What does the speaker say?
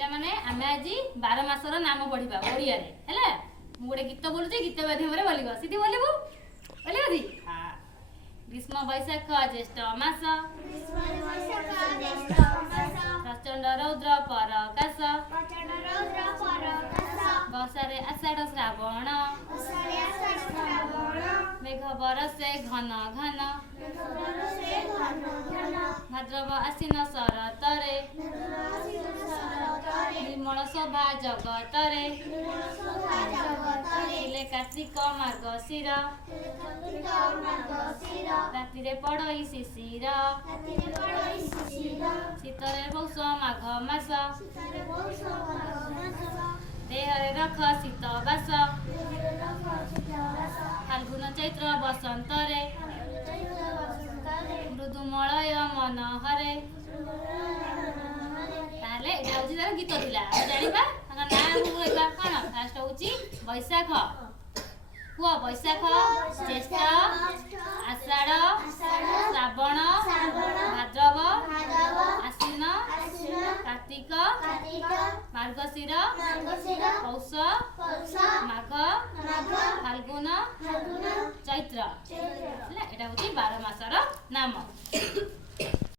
ପିଲାମାନେ ଆମେ ଆଜି 12 ମାସର ନାମ ପଢିବା ଓଡ଼ିଆରେ ହେଲା। ମୁଁ ଗୋଟେ ଗୀତ ବୋଲୁଛି, ଗୀତ ମାଧ୍ୟମରେ ବୋଲିବ। ସିଧି ବୋଲିବୁ, ବୋଲିବି? ହଁ। ଗ୍ରୀଷ୍ମ ବୈଶାଖ ଜ୍ୟେଷ୍ଠ ମାସ, ପ୍ରଚଣ୍ଡ ରୌଦ୍ର ପରକାଶ, ବର୍ଷାରେ ଆଷାଢ଼ ଶ୍ରାବଣ, ମେଘ ବରଷେ ଘନ ଘନ, ଭାଦ୍ରବ ଆଶ୍ୱିନ ଶରତରେ, ନିର୍ମଳ ଶୋଭା ଜଗତରେ, ଥିଲେ କାର୍ତ୍ତିକ ମାର୍ଗଶିର, ରାତିରେ ପଡ଼ଇ ଶିଶିର, ଶୀତରେ ପୌଷ ମାଘ ମାସ, ଦେହରେ ରଖ ଶୀତ ବାସ, ଫାଲ୍ଗୁନ ଚୈତ୍ର ବସନ୍ତରେ, ମୃଦୁମଳୟ ମନୋହରେ। ତାହେଲେ ଏଇଟା ହଉଛି ତାର ଗୀତ ଥିଲା। ଜାଣିବା ତାଙ୍କ ନାଁ କହିବା କଣ? ଫାଷ୍ଟ ହଉଛି ବୈଶାଖ। କୁହ ବୈଶାଖ, ଜ୍ୟେଷ୍ଠ, ଆଷାଢ଼, ଶ୍ରାବଣ, ଭାଦ୍ରବ, ଆଶ୍ୱିନ, କାର୍ତ୍ତିକ, ମାର୍ଗଶିର, ପୌଷ, ମାଘ, ଫାଲ୍ଗୁନ, ଚୈତ୍ର। ହେଲା, ଏଇଟା ହଉଛି 12 ମାସର ନାମ।